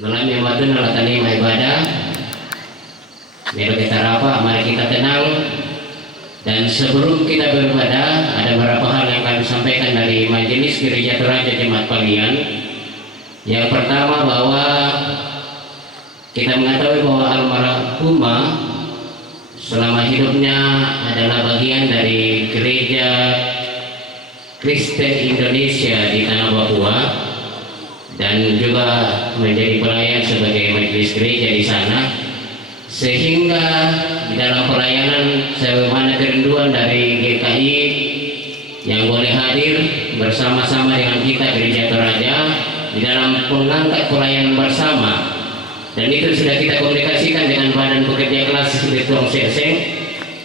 dalam yang matun alatani ibadah mero kita rapa, mari kita tenang. Dan sebelum kita beribadah, ada beberapa hal yang kami sampaikan dari Majelis Gereja Toraja Jemaat Palian. Yang pertama, bahwa kita mengetahui bahwa almarhumah selama hidupnya adalah bagian dari Gereja Kristen Indonesia di Tanah Papua, dan juga menjadi pelayan sebagai majelis gereja di sana, sehingga di dalam pelayanan sebagaimana kerinduan dari GKI yang boleh hadir bersama-sama dengan kita Gereja Toraja di dalam mengangkat pelayanan bersama, dan itu sudah kita komunikasikan dengan Badan Pekerja Kelas di Tuang Seseng,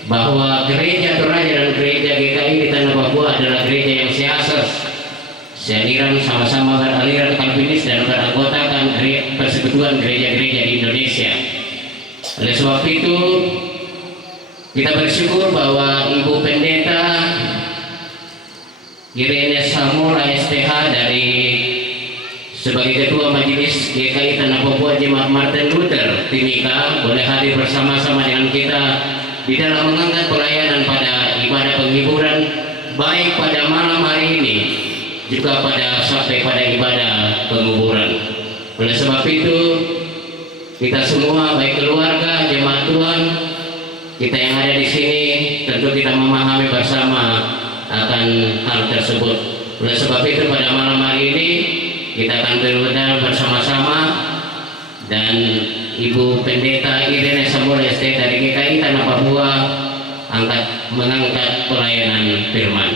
bahwa Gereja Toraja dan Gereja GKI di Tanah Papua adalah gereja yang sealiran, sama-sama beraliran Kalvinis dan beranggotakan persekutuan gereja-gereja di Indonesia. Oleh sebab itu, kita bersyukur bahwa Ibu Pendeta Irene Samuel STH dari sebagai Ketua Majelis GKI Tanah Papua Jemaat Martin Luther Timika boleh hadir bersama-sama dengan kita di dalam mengangkat pelayanan pada ibadah penghiburan, baik pada malam hari ini juga sampai pada ibadah penguburan. Oleh sebab itu, kita semua baik keluarga, jemaat Tuhan, kita yang ada di sini tentu kita memahami bersama akan hal tersebut. Oleh sebab itu pada malam hari ini kita akan beribadah bersama-sama, dan Ibu Pendeta Irene Samuel ST dari GKI Tanah Papua mengangkat pelayanan firman.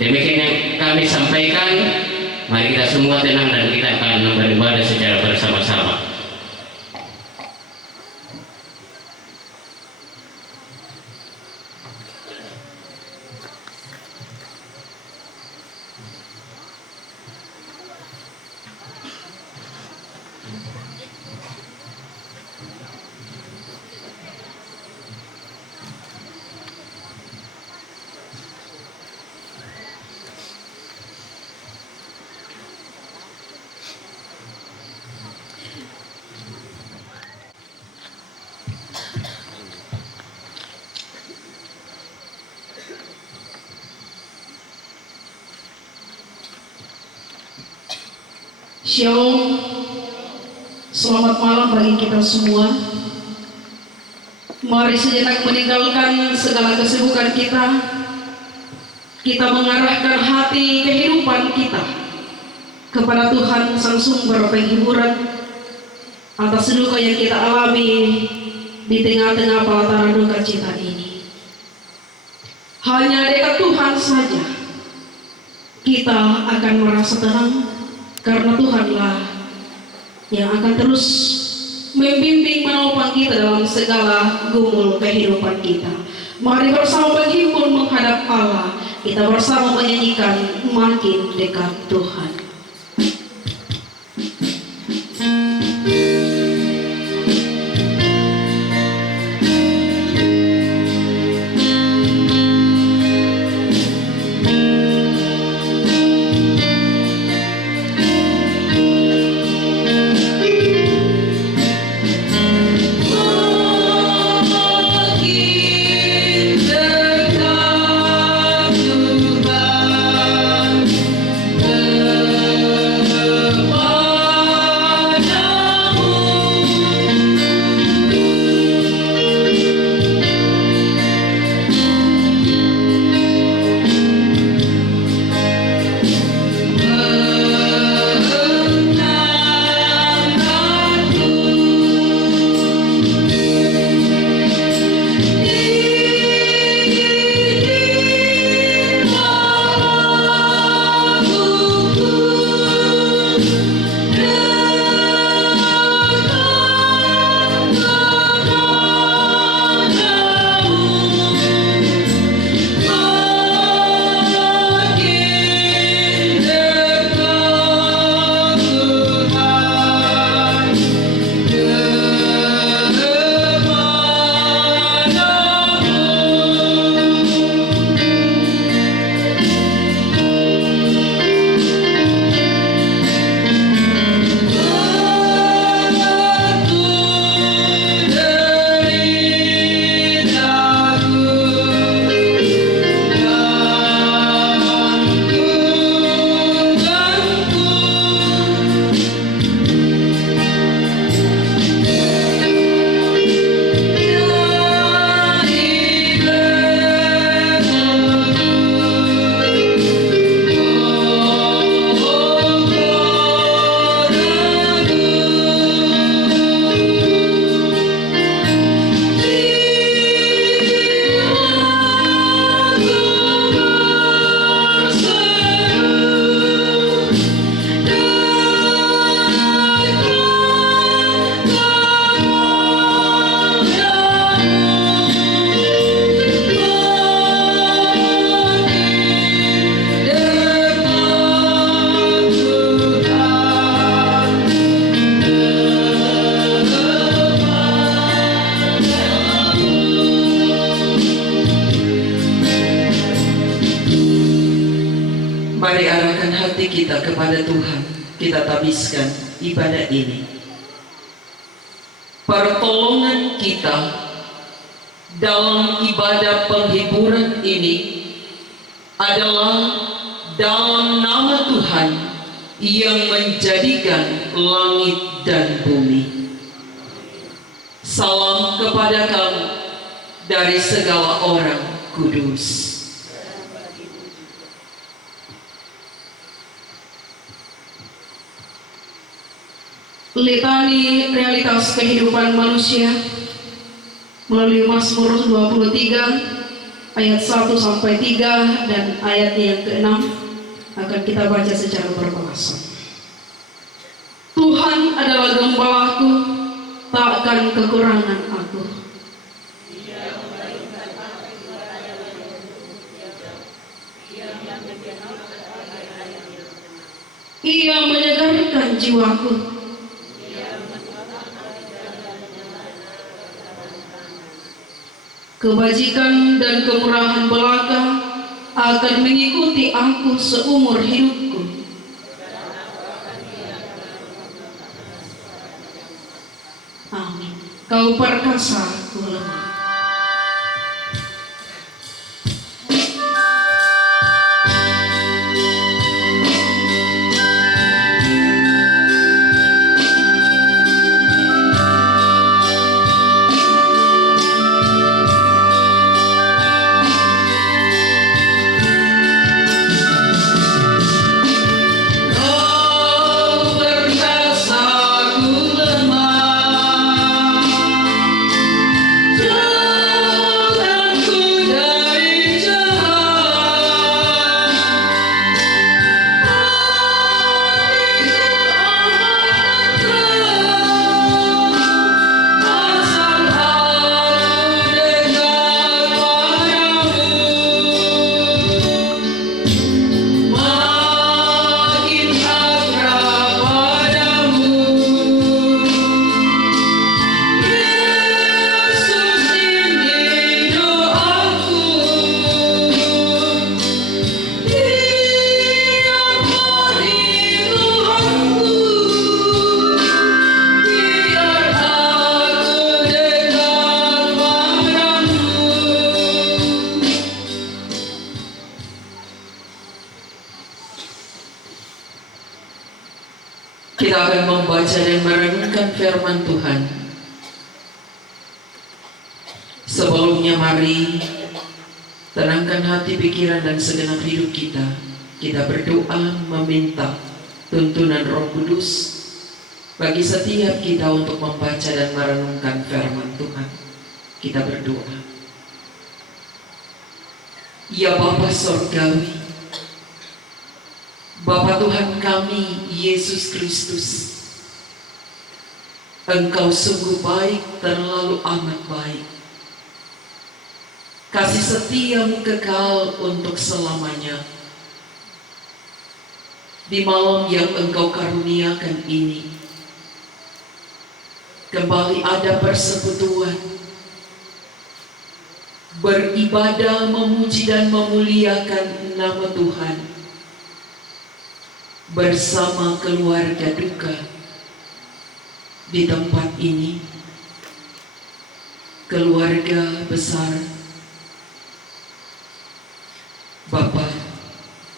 Demikian yang kami sampaikan. Mari kita semua tenang dan kita akan beribadah secara bersama-sama. Shalom, selamat malam bagi kita semua. Mari sejenak meninggalkan segala kesibukan kita mengarahkan hati kehidupan kita kepada Tuhan Sang Sumber penghiburan atas duka yang kita alami di tengah-tengah pelataran duka cita ini. Hanya dekat Tuhan saja kita akan merasa tenang, karena Tuhanlah yang akan terus membimbing menopang kita dalam segala gumul kehidupan kita. Mari bersama berhimpun menghadap Allah, kita bersama menyanyikan Makin Dekat Tuhan. Tuhan Mari arahkan hati kita kepada Tuhan. Kita tabiskan ibadah ini. Pertolongan kita dalam ibadah penghiburan ini adalah dalam nama Tuhan yang menjadikan langit dan bumi. Salam kepada kamu dari segala orang kudus. Litani realitas kehidupan manusia melalui Mazmur 23 ayat 1 sampai 3 dan ayat yang ke-6 akan kita baca secara berbahasa. Tuhan adalah gembalaku, tak akan kekurangan aku. Ia menyegarkan jiwaku. Kebajikan dan kemurahan belaka akan mengikuti aku seumur hidupku. Amin. Kau perkasa, ku lemah. Kita akan membaca dan merenungkan firman Tuhan. Sebelumnya mari tenangkan hati, pikiran, dan segenap hidup kita. Kita berdoa meminta tuntunan Roh Kudus bagi setiap kita untuk membaca dan merenungkan firman Tuhan. Kita berdoa. Ya Bapa Sorgawi, Bapa Tuhan kami, Yesus Kristus, Engkau sungguh baik, terlalu amat baik. Kasih setiamu kekal untuk selamanya. Di malam yang Engkau karuniakan ini, kembali ada persekutuan, beribadah, memuji dan memuliakan nama Tuhan bersama keluarga duka di tempat ini, keluarga besar Bapa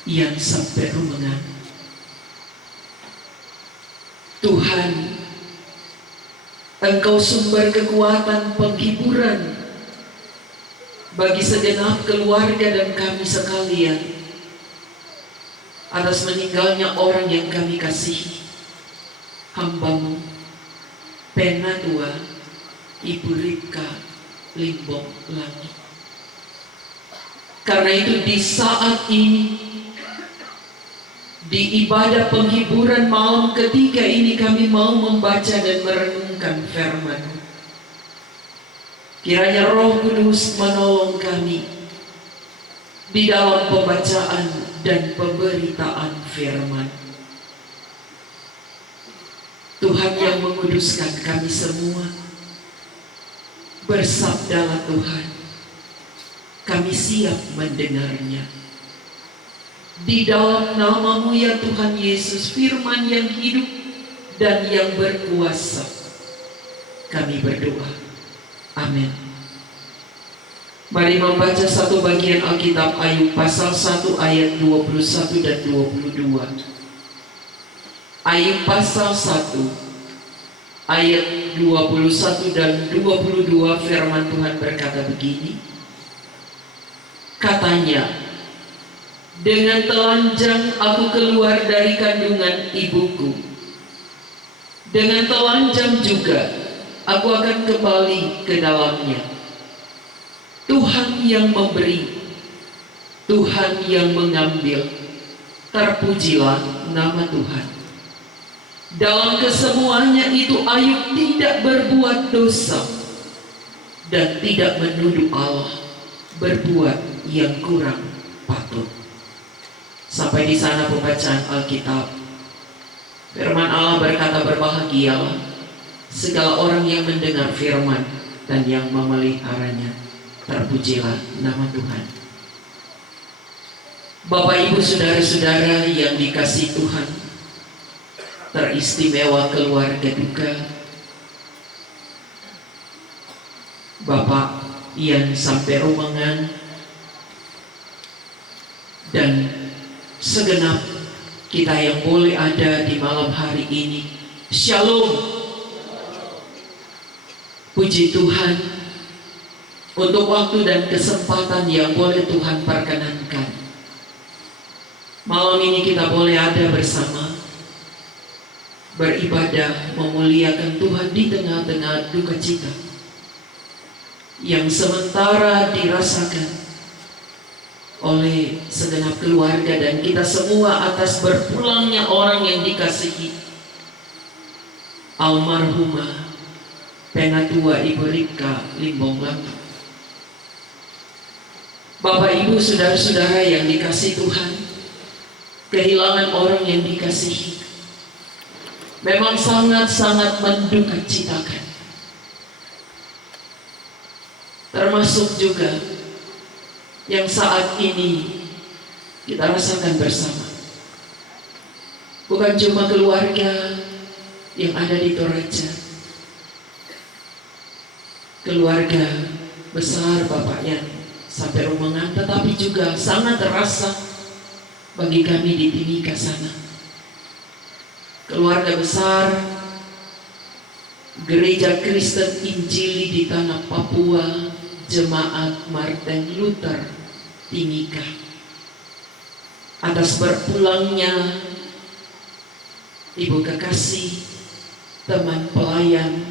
yang sampai rumengan. Tuhan, Engkau sumber kekuatan penghiburan bagi segenap keluarga dan kami sekalian atas meninggalnya orang yang kami kasihi, hamba-Mu Penatua Ibu Rika Limbong Langit. Karena itu di saat ini, di ibadah penghiburan malam ketiga ini, kami mau membaca dan merenungkan firman-Mu. Kiranya Roh Kudus menolong kami di dalam pembacaan dan pemberitaan firman. Tuhan yang menguduskan kami semua, bersabdalah Tuhan, kami siap mendengarnya. Di dalam nama-Mu ya Tuhan Yesus, firman yang hidup dan yang berkuasa, kami berdoa. Amin. Mari membaca satu bagian Alkitab Ayub pasal 1 ayat 21 dan 22. Ayub pasal 1 ayat 21 dan 22, firman Tuhan berkata begini. Katanya, dengan telanjang aku keluar dari kandungan ibuku. Dengan telanjang juga aku akan kembali ke dalamnya. Tuhan yang memberi, Tuhan yang mengambil, terpujilah nama Tuhan. Dalam kesemuanya itu Ayub tidak berbuat dosa dan tidak menuduh Allah berbuat yang kurang patut. Sampai di sana pembacaan Alkitab. Firman Allah berkata, berbahagialah segala orang yang mendengar firman dan yang memeliharanya. Terpujilah nama Tuhan. Bapak, Ibu, saudara-saudara yang dikasihi Tuhan, teristimewa keluarga duka Bapak Ian sampai Rumangan dan segenap kita yang boleh ada di malam hari ini. Shalom. Puji Tuhan untuk waktu dan kesempatan yang boleh Tuhan perkenankan. Malam ini kita boleh ada bersama, beribadah, memuliakan Tuhan di tengah-tengah duka cita yang sementara dirasakan oleh segenap keluarga dan kita semua atas berpulangnya orang yang dikasihi, almarhumah Penatua Ibu Rika Limbong Lampu. Bapak, Ibu, saudara-saudara yang dikasihi Tuhan, kehilangan orang yang dikasihi memang sangat-sangat menduka citakan. Termasuk juga yang saat ini kita rasakan bersama. Bukan cuma keluarga yang ada di Toraja, keluarga besar Bapak yang sampai Rumangan, tetapi juga sangat terasa bagi kami di Timika sana. Keluarga besar Gereja Kristen Injili di tanah Papua, Jemaat Martin Luther Timika, atas berpulangnya Ibu kekasih, teman pelayan,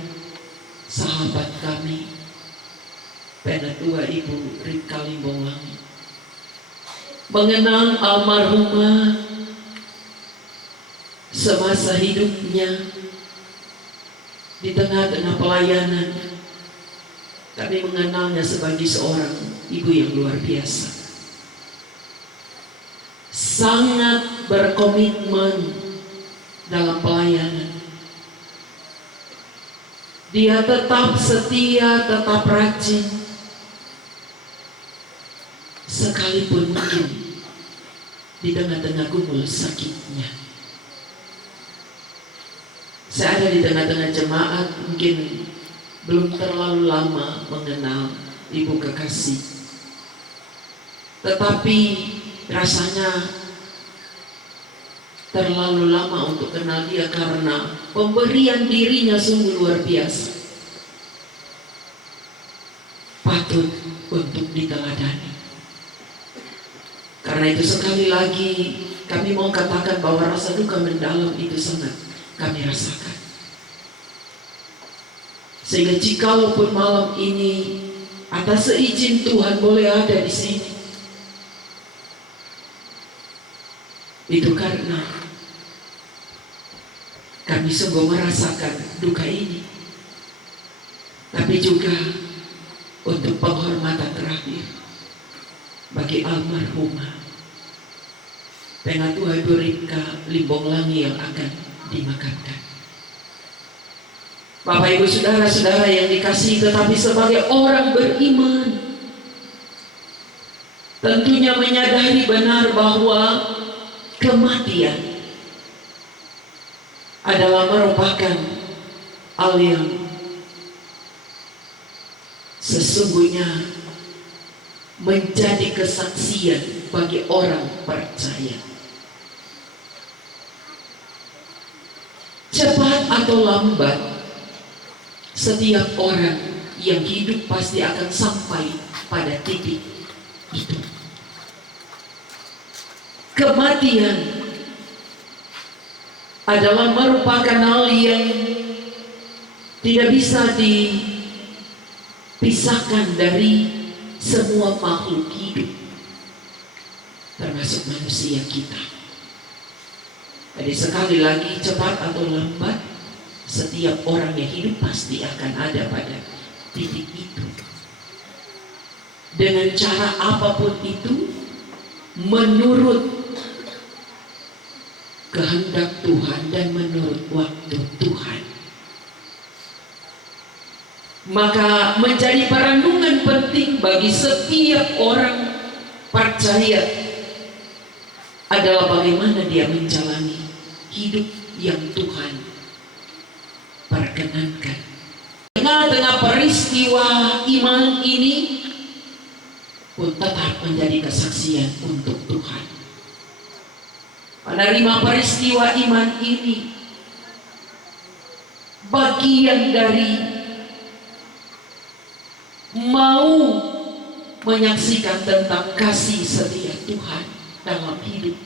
sahabat kami, Penatua Ibu Rika Limbong Lampu, mengenang almarhumah semasa hidupnya di tengah-tengah pelayanan. Kami mengenalnya sebagai seorang ibu yang luar biasa, sangat berkomitmen dalam pelayanan. Dia tetap setia, tetap rajin, sekalipun mungkin di tengah-tengah gumul sakitnya. Saya ada di tengah-tengah jemaat, mungkin belum terlalu lama mengenal Ibu kekasih, tetapi rasanya terlalu lama untuk kenal dia karena pemberian dirinya sungguh luar biasa, patut untuk diteladani. Karena itu sekali lagi kami mau katakan bahwa rasa duka mendalam itu sangat kami rasakan. Sehingga jikalaupun malam ini atas seizin Tuhan boleh ada di sini, itu karena kami sungguh merasakan duka ini, tapi juga untuk penghormatan terakhir bagi almarhumah Penatua Ibu Rika Limbong Lampu yang akan dimakamkan. Bapak, Ibu, saudara-saudara yang dikasihi, tetapi sebagai orang beriman, tentunya menyadari benar bahwa kematian adalah merupakan hal yang sesungguhnya menjadi kesaksian bagi orang percaya. Cepat atau lambat, setiap orang yang hidup pasti akan sampai pada titik itu. Kematian adalah merupakan hal yang tidak bisa dipisahkan dari semua makhluk hidup, termasuk manusia kita. Jadi sekali lagi, cepat atau lambat, setiap orang yang hidup pasti akan ada pada titik itu. Dengan cara apapun itu, menurut kehendak Tuhan dan menurut waktu Tuhan. Maka menjadi perenungan penting bagi setiap orang percaya adalah bagaimana dia menjalani hidup yang Tuhan perkenankan. Tengah-tengah peristiwa iman ini pun tetap menjadi kesaksian untuk Tuhan. Menerima peristiwa iman ini bagian dari mau menyaksikan tentang kasih setia Tuhan dalam hidup.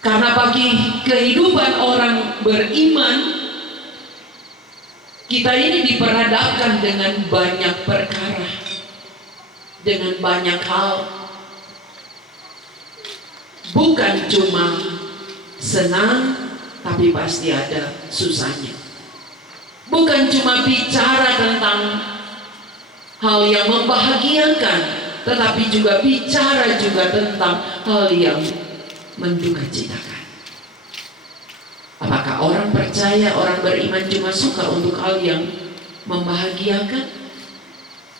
Karena bagi kehidupan orang beriman, kita ini diperhadapkan dengan banyak perkara, dengan banyak hal. Bukan cuma senang, tapi pasti ada susahnya. Bukan cuma bicara tentang hal yang membahagiakan, tetapi juga bicara juga tentang hal yang mendukacitakan. Apakah orang percaya, orang beriman cuma suka untuk hal yang membahagiakan?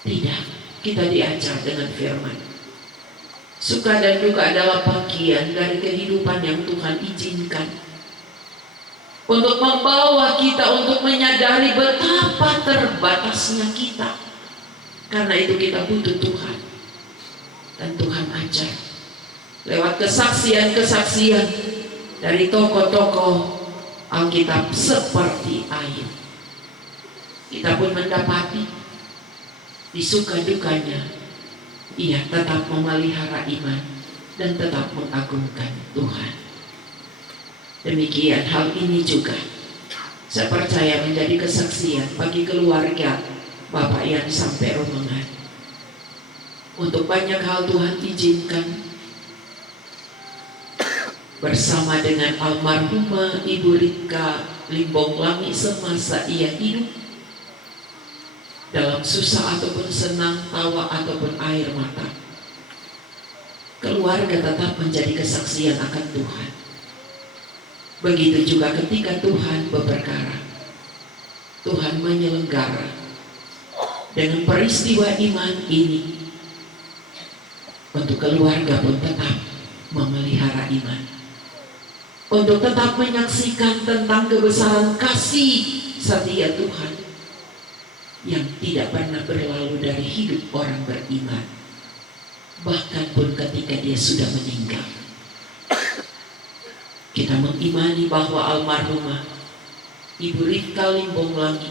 Tidak. Kita diajar dengan firman. Suka dan duka adalah bagian dari kehidupan yang Tuhan izinkan untuk membawa kita untuk menyadari betapa terbatasnya kita. Karena itu kita butuh Tuhan. Dan Tuhan ajar lewat kesaksian-kesaksian dari tokoh-tokoh Alkitab seperti Ayub. Kita pun mendapati di suka dukanya ia tetap memelihara iman dan tetap mengagungkan Tuhan. Demikian hal ini juga saya percaya menjadi kesaksian bagi keluarga Bapak yang sampai rombongan. Untuk banyak hal Tuhan izinkan bersama dengan almarhumah Ibu Rika Limbong Langi semasa ia hidup, dalam susah ataupun senang, tawa ataupun air mata, keluarga tetap menjadi kesaksian akan Tuhan. Begitu juga ketika Tuhan berperkara, Tuhan menyelenggara dengan peristiwa iman ini, untuk keluarga pun tetap memelihara iman, untuk tetap menyaksikan tentang kebesaran kasih setia Tuhan yang tidak pernah berlalu dari hidup orang beriman, bahkan pun ketika dia sudah meninggal. Kita mengimani bahwa almarhumah Ibu Rika Limbong Langi,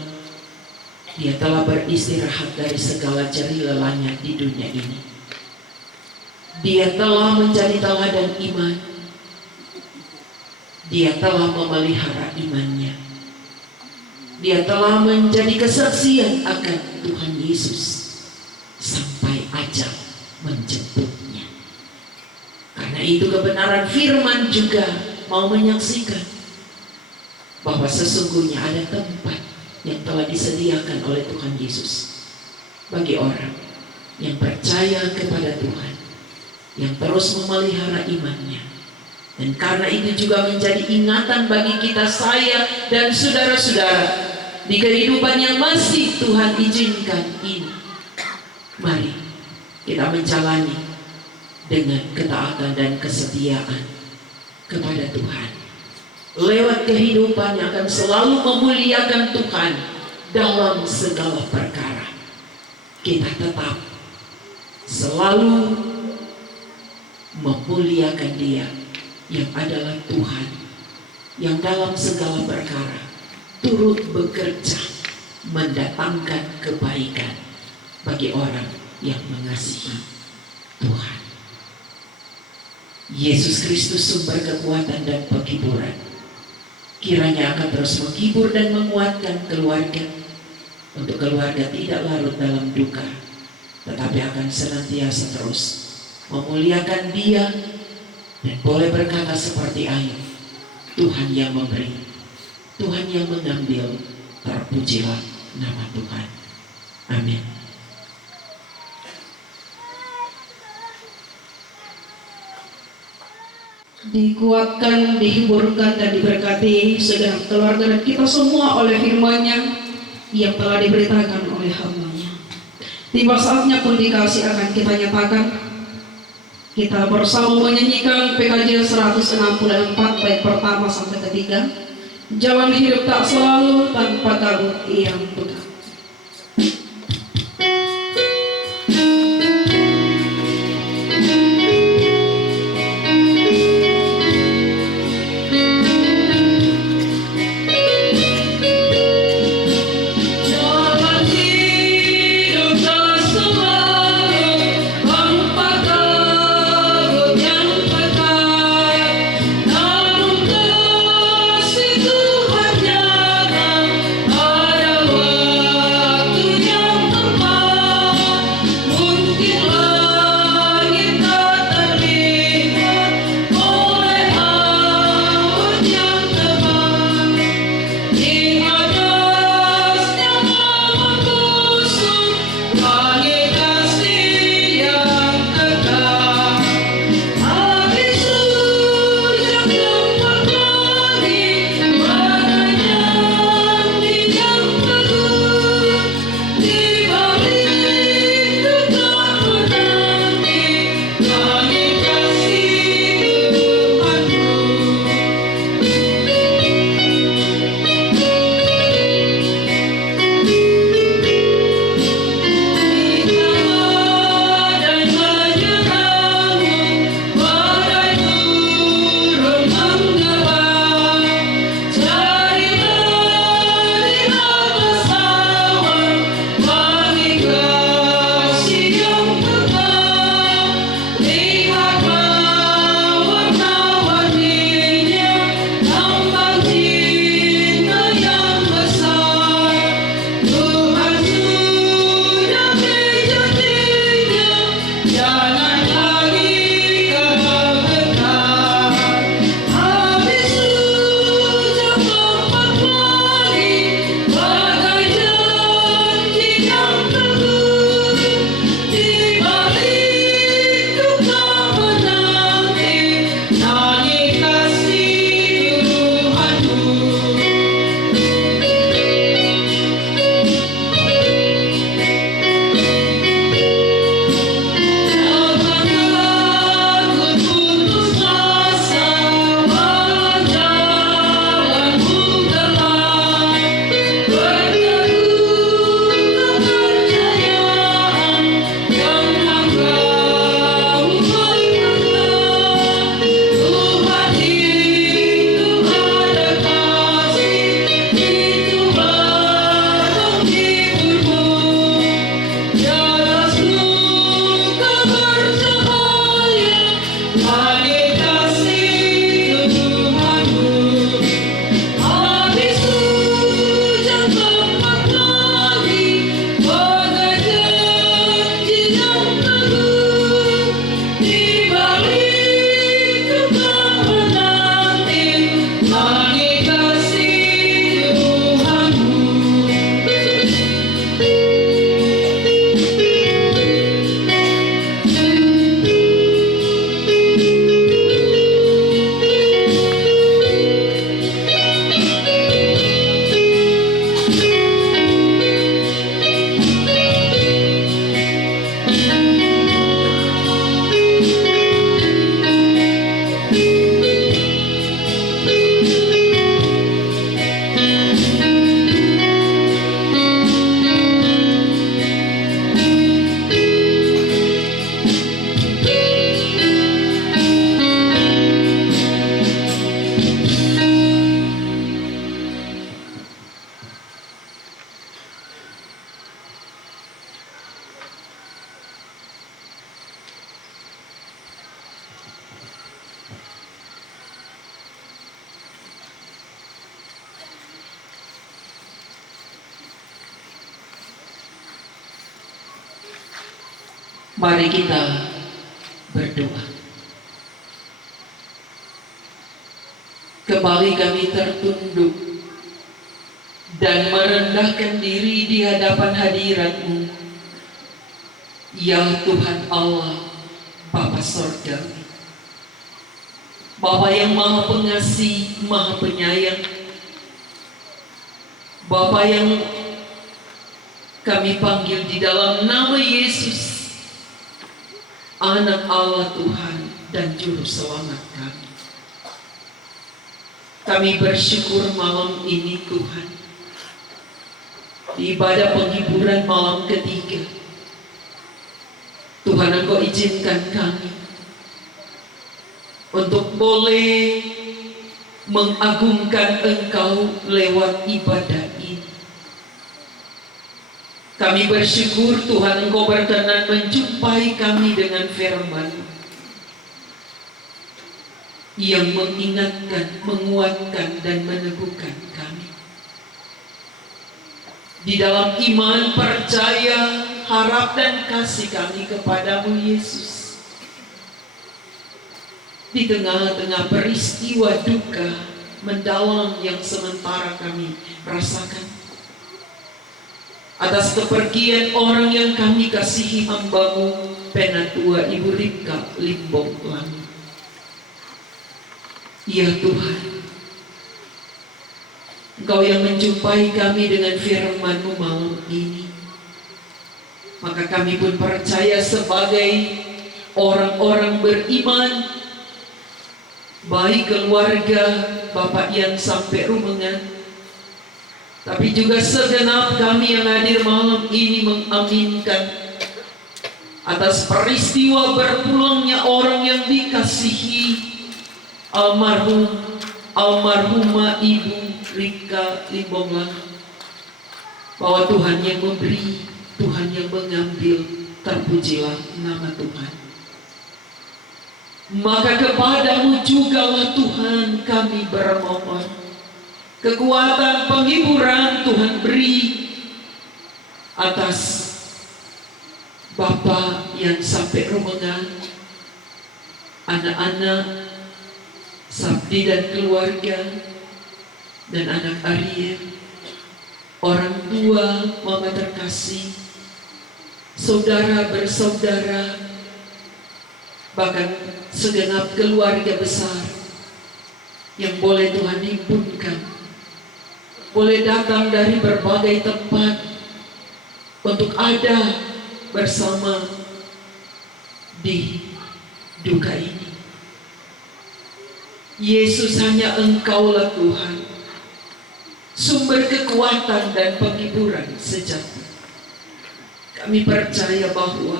dia telah beristirahat dari segala jerih lelahnya di dunia ini. Dia telah menjadi teladan iman. Dia telah memelihara imannya. Dia telah menjadi kesaksian akan Tuhan Yesus sampai ajal menjemputnya. Karena itu kebenaran firman juga mau menyaksikan bahwa sesungguhnya ada tempat yang telah disediakan oleh Tuhan Yesus bagi orang yang percaya kepada Tuhan, yang terus memelihara imannya. Dan karena itu juga menjadi ingatan bagi kita, saya dan saudara-saudara, di kehidupan yang masih Tuhan izinkan ini. Mari kita menjalani dengan ketaatan dan kesetiaan kepada Tuhan. Lewat kehidupan yang akan selalu memuliakan Tuhan dalam segala perkara, kita tetap selalu memuliakan Dia yang adalah Tuhan, yang dalam segala perkara turut bekerja mendatangkan kebaikan bagi orang yang mengasihi Tuhan. Yesus Kristus sumber kekuatan dan penghiburan, kiranya akan terus menghibur dan menguatkan keluarga, untuk keluarga tidak larut dalam duka, tetapi akan senantiasa terus memuliakan Dia, dan boleh berkata seperti Ayub, Tuhan yang memberi, Tuhan yang mengambil, terpujilah nama Tuhan. Amin. Dikuatkan, dihiburkan, dan diberkati segenap keluarga dan kita semua oleh firman-Nya yang telah diberitakan oleh hamba-Nya. Tiba saatnya pun dikasih akan kita nyatakan. Kita bersama menyanyikan PKJ 164 bait pertama sampai ketiga. Jalan hidup tak selalu tanpa kabut yang pekat. Tuhan yang ada Mari kita berdoa. Kembali kami tertunduk dan merendahkan diri di hadapan hadirat-Mu, ya Tuhan Allah, Bapa Sorgawi, Bapa yang Maha Pengasih, Maha Penyayang, Bapa yang kami panggil di dalam nama Yesus, Anak Allah Tuhan dan Juru Selamat kami. Kami bersyukur malam ini Tuhan, di ibadah penghiburan malam ketiga, Tuhan Engkau izinkan kami untuk boleh mengagungkan Engkau lewat ibadah ini. Kami bersyukur Tuhan Engkau berkenan menjumpai kami dengan firman yang mengingatkan, menguatkan, dan meneguhkan kami di dalam iman, percaya, harap, dan kasih kami kepadamu Yesus. Di tengah-tengah peristiwa duka mendalam yang sementara kami rasakan, atas kepergian orang yang kami kasihi, hamba-Mu Penatua Ibu Rika Limbong Langi. Ya Tuhan, Engkau yang menjumpai kami dengan firman-Mu malam ini, maka kami pun percaya sebagai orang-orang beriman, baik keluarga Bapak yang sampai rumengan, tapi juga segenap kami yang hadir malam ini mengaminkan atas peristiwa berpulangnya orang yang dikasihi, almarhumah Ibu Rika Limbong Langi, bahwa Tuhan yang memberi, Tuhan yang mengambil, terpujilah nama Tuhan. Maka kepadamu jugalah Tuhan kami bermohon, kekuatan penghiburan Tuhan beri atas Bapa yang sampai rumengan, anak-anak Sabdi dan keluarga, dan anak Ariel, orang tua mama terkasih, saudara bersaudara, bahkan segenap keluarga besar yang boleh Tuhan himpunkan, boleh datang dari berbagai tempat untuk ada bersama di duka ini. Yesus, hanya Engkaulah Tuhan, sumber kekuatan dan penghiburan sejati. Kami percaya bahwa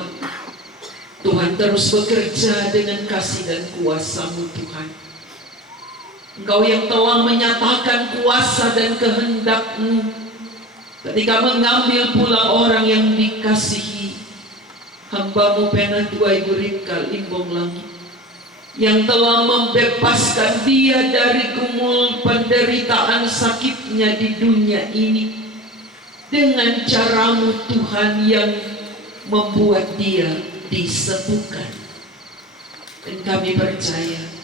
Tuhan terus bekerja dengan kasih dan kuasa-Mu Tuhan. Engkau yang telah menyatakan kuasa dan kehendak-Mu ketika mengambil pulang orang yang dikasihi, hamba-Mu Penatua Ibu Rika Limbong Langi, yang telah membebaskan dia dari gumul penderitaan sakitnya di dunia ini dengan cara-Mu Tuhan yang membuat dia disembuhkan. Dan kami percaya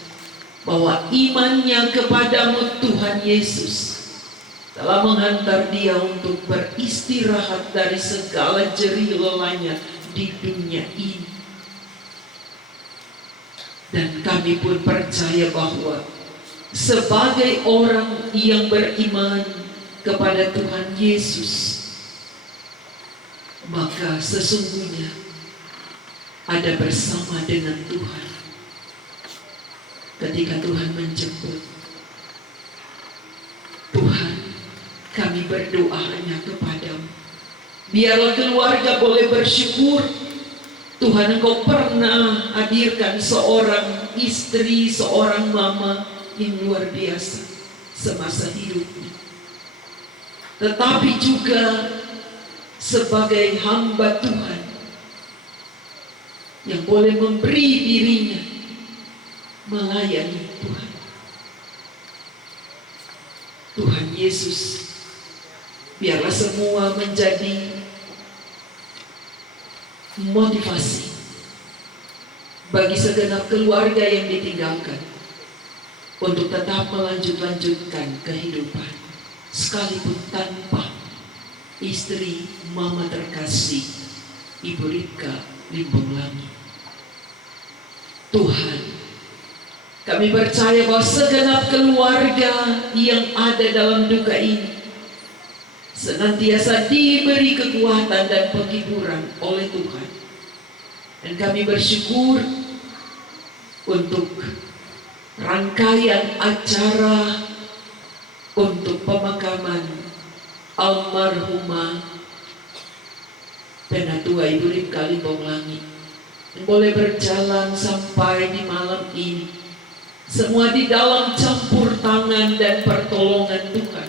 bahwa imannya kepadamu Tuhan Yesus telah menghantar dia untuk beristirahat dari segala jerih lelahnya di dunia ini. Dan kami pun percaya bahwa sebagai orang yang beriman kepada Tuhan Yesus, maka sesungguhnya ada bersama dengan Tuhan ketika Tuhan menjemput. Tuhan, kami berdoa hanya kepadamu. Biarlah keluarga boleh bersyukur, Tuhan Engkau pernah hadirkan seorang istri, seorang mama yang luar biasa semasa hidupnya. Tetapi juga sebagai hamba Tuhan yang boleh memberi dirinya melayani Tuhan. Tuhan Yesus, biarlah semua menjadi motivasi bagi segenap keluarga yang ditinggalkan untuk tetap melanjutkan kehidupan sekalipun tanpa istri mama terkasih Ibu Ripka Limbong Langit. Tuhan, kami percaya bahwa segenap keluarga yang ada dalam duka ini senantiasa diberi kekuatan dan penghiburan oleh Tuhan. Dan kami bersyukur untuk rangkaian acara untuk pemakaman almarhumah Penatua Ibu Ripka Limbong Langit yang boleh berjalan sampai di malam ini, semua di dalam campur tangan dan pertolongan Tuhan.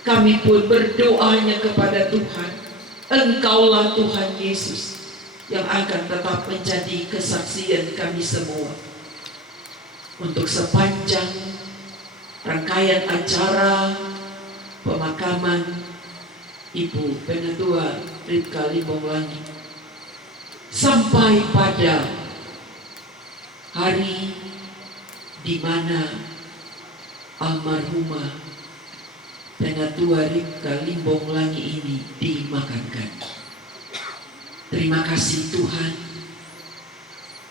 Kami pun berdoanya kepada Tuhan, Engkaulah Tuhan Yesus yang akan tetap menjadi kesaksian kami semua untuk sepanjang rangkaian acara pemakaman Ibu Penatua Ripka Limbong Langit sampai pada hari di mana almarhumah Penatua Ripka Limbong Langit ini dimakamkan. Terima kasih Tuhan.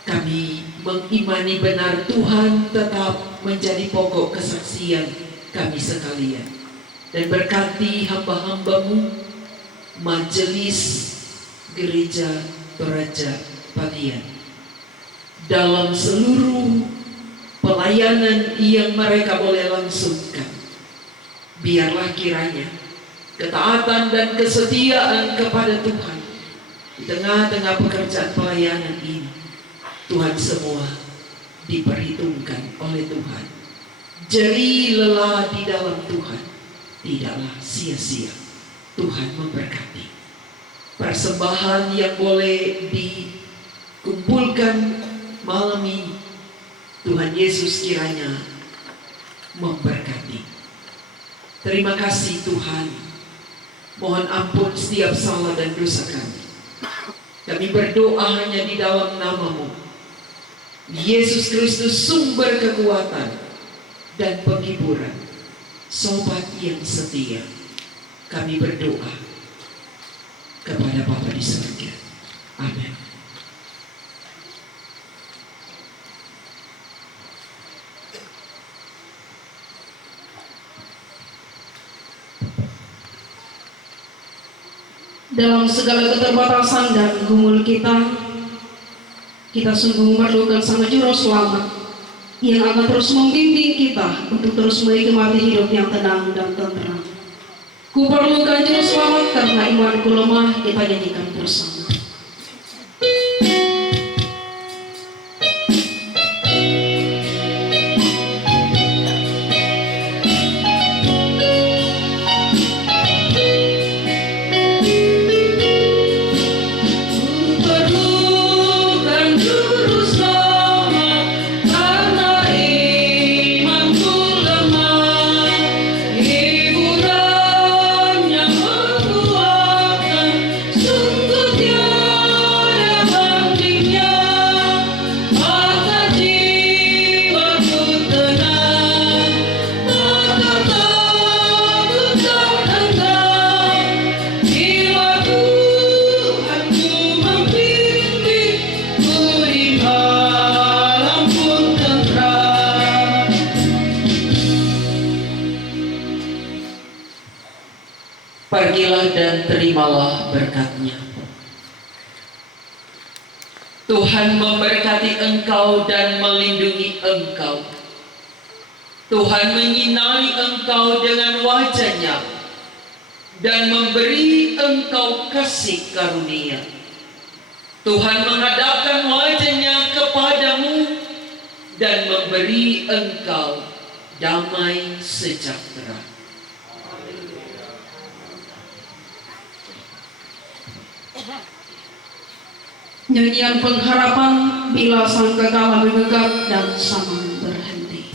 Kami mengimani benar Tuhan tetap menjadi pokok kesaksian kami sekalian. Dan berkati hamba-hambamu, Majelis Gereja Toraja Palian, dalam seluruh pelayanan yang mereka boleh langsungkan. Biarlah kiranya ketaatan dan kesetiaan kepada Tuhan di tengah-tengah pekerjaan pelayanan ini, Tuhan semua diperhitungkan oleh Tuhan. Jeri lelah di dalam Tuhan tidaklah sia-sia. Tuhan memberkati persembahan yang boleh dikumpulkan malam ini. Tuhan Yesus kiranya memberkati. Terima kasih Tuhan. Mohon ampun setiap salah dan dosa kami. Kami berdoa hanya di dalam nama-Mu, Yesus Kristus, sumber kekuatan dan penghiburan, sobat yang setia. Kami berdoa kepada Bapa di surga. Amin. Dalam segala keterbatasan dan gumul kita sungguh memerlukan Sang Juru Selamat yang akan terus membimbing kita untuk terus menikmati hidup yang tenang dan tenteram. Kuperlukan Juru Selamat karena imanku lemah. Kita nyanyikan bersama. Pergilah dan terimalah berkat-Nya. Tuhan memberkati engkau dan melindungi engkau. Tuhan menyinari engkau dengan wajah-Nya dan memberi engkau kasih karunia. Tuhan menghadapkan wajah-Nya kepadamu dan memberi engkau damai sejahtera. Nyanyian pengharapan bila sang kekala menggegap dan zaman berhenti.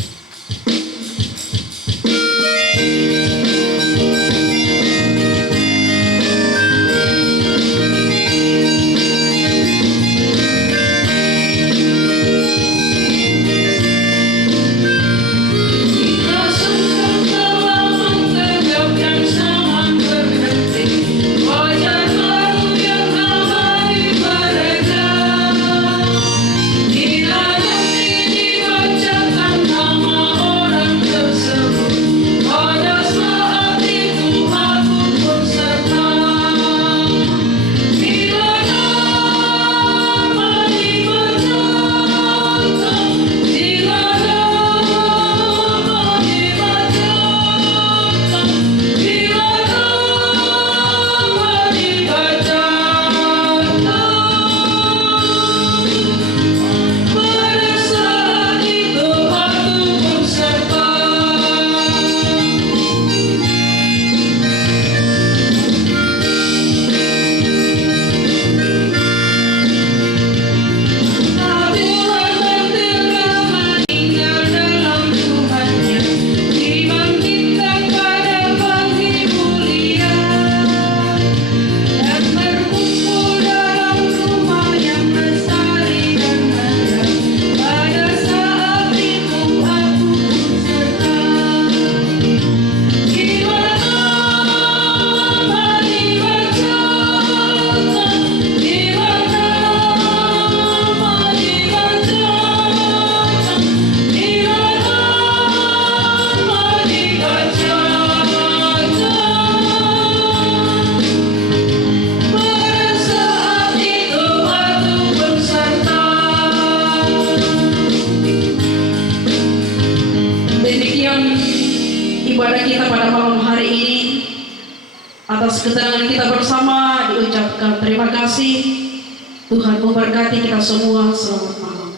Atas keterangan kita bersama diucapkan terima kasih. Tuhan memberkati kita semua. Selamat malam.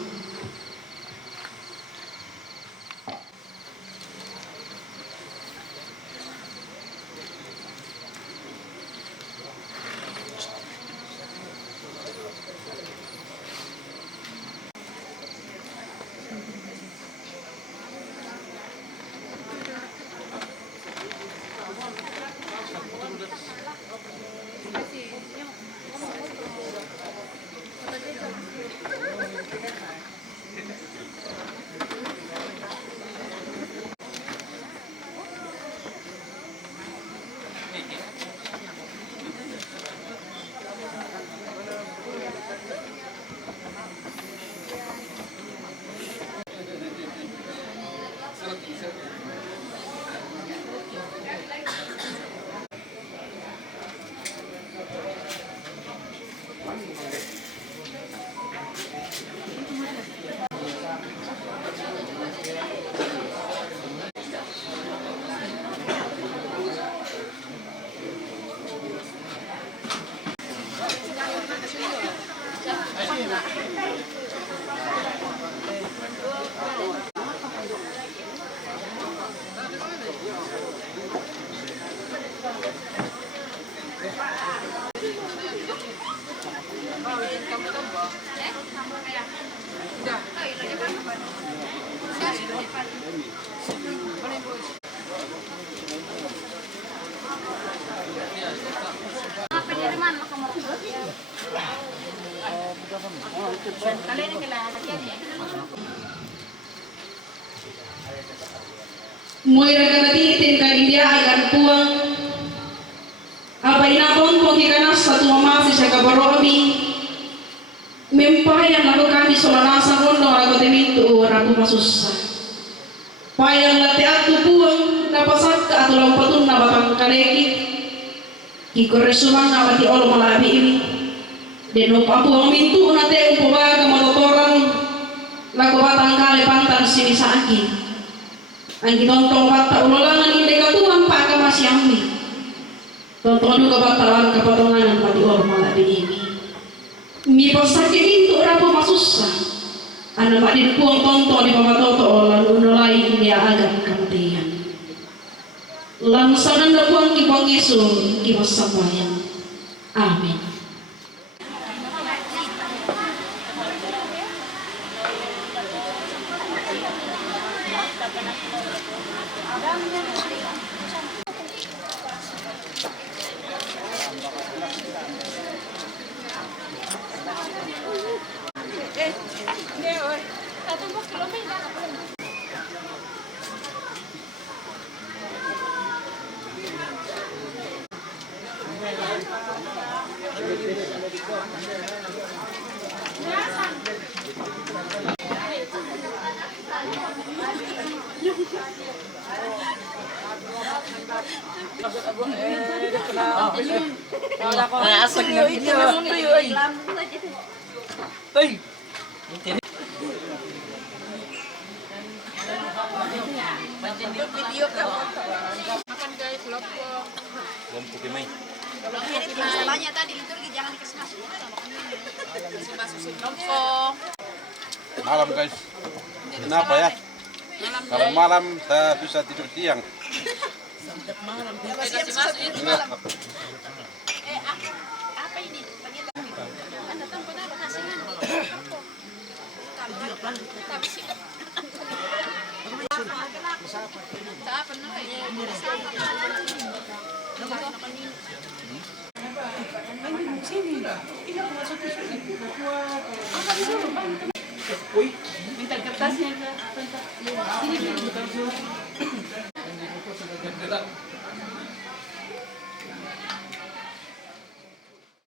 Moira kanatiitin ka India agan puang apa inapon kong ikanas satu mamasi sa kabarobi mempayan ako kami solanasa kondo ako temintu rabu masusa payang lati atu puang napasak ka atulang patun na batang kaleki kikoresuman na pati olo malabi ini deno papuang mintu na te umpabaga matotoran lago batang kale pantan sinisa aki ang gitontong bata ulolangan hindi katuang pa ka masyambi tonton juga batawan kapatonganan pati orma labi ini mi pasakin itu rapo masusa ana badin puang tonton di pamatoto olan unulai dia agak kamatian langsangan da puang kipang Yesu kipasabayan amin. Asik na video. Tay. Video ka. Makan guys, lopo. Gompo kimay. Masalahnya tadi liturgi jangan dikasih masuk. Kasih masuk lopo. Malam guys. Kenapa ya? Kalau malam saya bisa tidur siang. Malam. Kasih masuk itu malam. Apa ini? Anda tahu kenapa hasilnya? Tapi sih. Minta kertasnya ke sini.